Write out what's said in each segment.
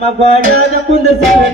ನಮ್ಮ ಗಾಡ್ಯಾಗ ಕುಂದರ್ಸಿವಿ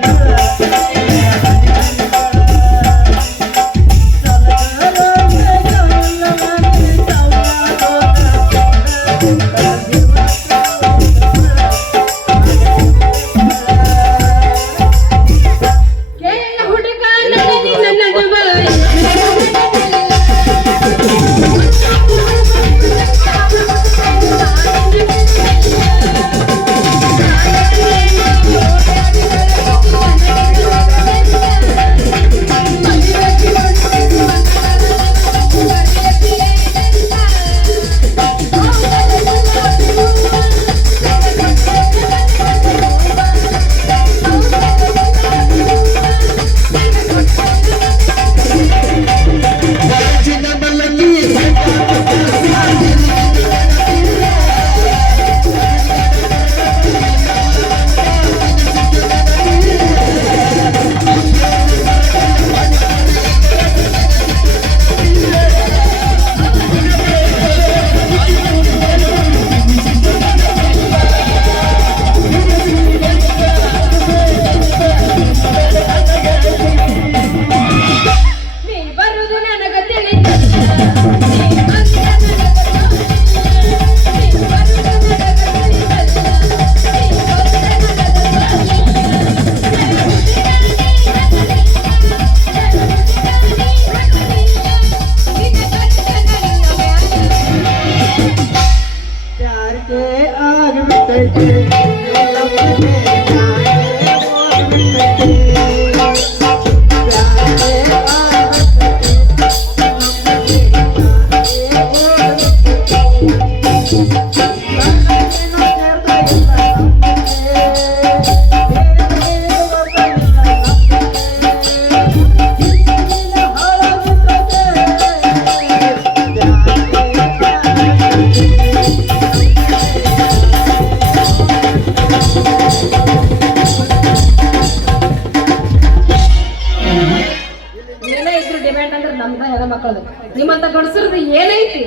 ನಿಮ್ಮಂತ ಗಂಡಸರದು ಏನೈತಿ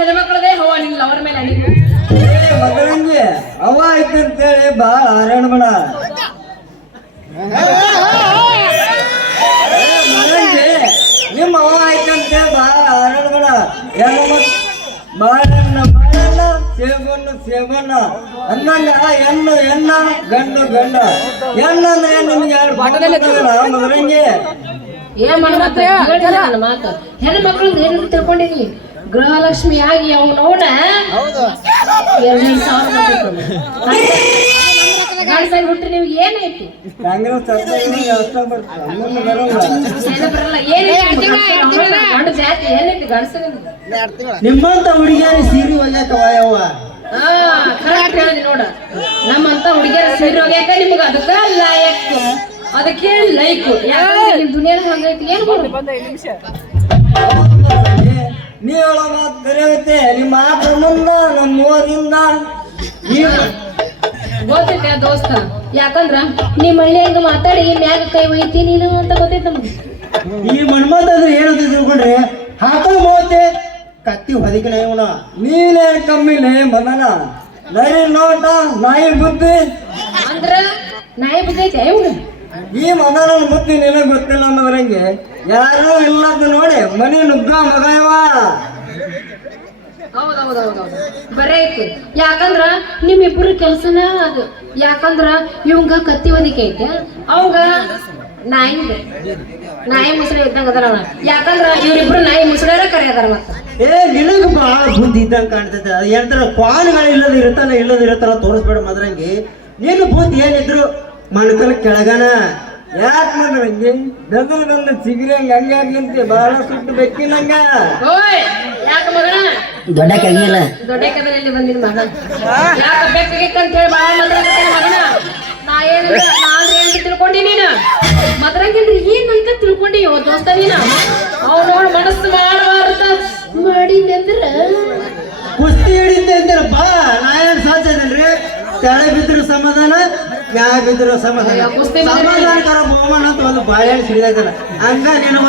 ಹೆಣ್ಮಕ್ಳದೇ ಹವಾ ನಿಲ್ಲ ಅವ್ರ ಮೇಲೆ ಮಗಳಂಗೆ ಅವ ಐತಂತೇಳಿ ಬಾಳ ಹರಣ ಬೇಡ ಮಗಳಂಗೆ ನಿಮ್ಮ ಅವ ಐತಂತೇಳಿ ಬಾಳ ಹರಣ ಬೇಡ ಬಾಳಣ್ಣ ಬಾಳಣ್ಣ ಸೇಬಣ್ಣ ಸೇಬಣ್ಣ ಅಂದಂಗ ಹೆಣ್ಣು ಹೆಣ್ಣ ಗಂಡು ಗಂಡ ಹೆಣ್ಣಂದ ನಿಮ್ಗೆ ಎರಡು ಮಗಳಂಗೆ ಏನ್ ಮಾತು ಹೆಣ್ಣು ಮಕ್ಳು ಏನ್ ತಿಳ್ಕೊಂಡಿನಿ ಗೃಹಲಕ್ಷ್ಮಿ ಆಗಿ ಅವನವನ 2,000 ಹುಟ್ಟಿ ನಿಮ್ಗೆ ಏನೈತಿ ಬರಲ್ಲ ಗಂಡು ಜಾತಿ ಏನೈತಿ ಗಂಡಸ ನಿಮ್ಮಂತ ಹುಡುಗಿಯರು ಸೀರೆ ಒಗ್ಯಾಕ ವಾಯವ್ವ ಕರೆಕ್ಟ್ ಹೇಳಿದಿ ನೋಡ ನಮ್ಮಂತ ಹುಡುಗಿಯರ ಸೀರೆ ಒಗ್ಯಾಕ ನಿಮ್ಗೆ ಅದಕ್ಕ ಲಾಯಕ್ ಅದಕ್ಕೆ ಲೈಕ್ ನಿಮ್ ದುನಿಯಾದ ಹಂಗೈತಿ ಏನ್ ನೀ ಹೇಳೋ ಮಾತು ಕರೆಯುತ್ತೆ ನಿಮ್ಮ ಮಾತು ಮುಂದ ನಮ್ಮ ಊರಿಂದ ಗೊತ್ತೈತೆ ದೋಸ್ತ ಯಾಕಂದ್ರ ನಿಮ್ ಹಳ್ಳಿ ಹಂಗ ಮಾತಾಡಿ ಮ್ಯಾಗ ಕೈ ಒಯ್ತಿ ನೀನು ಅಂತ ಗೊತ್ತೈತೆ ನಮ್ಗೆ ಈ ಮನ್ಮಂತಂದ್ರೆ ಏನಂತ ತಿಳ್ಕೊಂಡ್ರಿ ಹಾಕೋ ಮೋತೆ ಕತ್ತಿ ಹೊದಿಕಿನ ಇವನ ನೀನೇ ಕಮ್ಮಿನೇ ಮದನ ನರಿ ನೋಟ ನಾಯಿ ಬುದ್ಧಿ ಅಂದ್ರ ನಾಯಿ ಬುದ್ಧೈತೆ ಇವ್ನು ಈ ಮದನ ಬುದ್ಧಿ ನಿನಗೆ ಗೊತ್ತಿಲ್ಲ ಅನ್ನೋದ್ರಂಗೆ ಯಾರೂ ಇಲ್ಲದ ನೋಡಿ ಮನೆ ನುಗ್ಗ ಮಗ ಇವ ಹೌದೌದೌದೌದು ಬರೇ ಐತಿ ಯಾಕಂದ್ರ ನಿಮ್ಮಿಬ್ರು ಕೆಲ್ಸನ ಅದು ಯಾಕಂದ್ರ ಇವಂಗ ಕತ್ತಿ ಹೊದಿಕೆ ಐತೆ ಅವಂಗ ನಾಯಿ ಮುಸುಳಿ ಇದ್ದಂಗ ಅದಾರ ಯಾಕಂದ್ರ ಇವ್ರಿಬ್ರು ನಾಯಿ ಮುಸುಳ್ಯಾರ ಕರೆ ಅದಾರ ಮತ್ತ ನಿನಗ ಬಹಳ ಬುದ್ಧಿ ಇದ್ದಂಗ ಕಾಣ್ತೈತೆ ಏನಂತಾರ ಕ್ವಾನ್ಗಳು ಇಲ್ಲದ ಇರತ್ತಾರ ತೋರಿಸ್ಬೇಡ ಮದ್ರಂಗಿ ನೀನು ಬುದ್ಧಿ ಏನಿದ್ರು ಮಣ್ಕಲ್ ಕೆಳಗನ ಯಾಕೆ ಮದ್ರಂಗಿ ಬೆದಲ್ ಸಿಗರಿ ಹಂಗಾಗ್ಲಿಂತೆ ಬಹಳ ಸುಟ್ಟು ಬೆಕ್ಕಿನಂಗ ಯಾಕ ಮಗನ ದೊಡ್ಡ ಕಗಿಲ್ಲ ದೊಡ್ಡ ಕದಲ್ಲಿ ಬಂದಿನ ಮಗ ಯಾಕ ಬೆಕ್ಕಂತ ಹೇಳಿ ಬಾಳ ಮಗನ ನಾ ಏನ್ ತಿಳ್ಕೊಂಡಿ ನೀನು ಮದ್ರಂಗಿಂದ್ರ ಏನಂತ ತಿಳ್ಕೊಂಡಿ ದೋಸ್ತ ನೀನ ಅವ್ ನೋಡ್ ಮನಸ್ಸು ಮಾಡಬಾರ್ದ ಮಾಡಿದ್ದಂದ್ರ ಕುಸ್ತಿ ಹಿಡಿತೆ ಅಂತೀರ ಬಾ ನಾ ಏನ್ ಸಾಧ್ಯದಲ್ರಿ ತೆಳ ಬಿದ್ರು ಸಮಾಧಾನ ಮ್ಯಾಗ ಬಿದ್ರು ಸಮಾಧಾನ ಸಮಾಧಾನಕರ ಬಹುಮಾನ ಅಂತ ಒಂದು ಬಾಳೆಹಣ್ಣು ಸಿಡಿದಾಯ್ತಲ್ಲ ಹಂಗ ನೀನು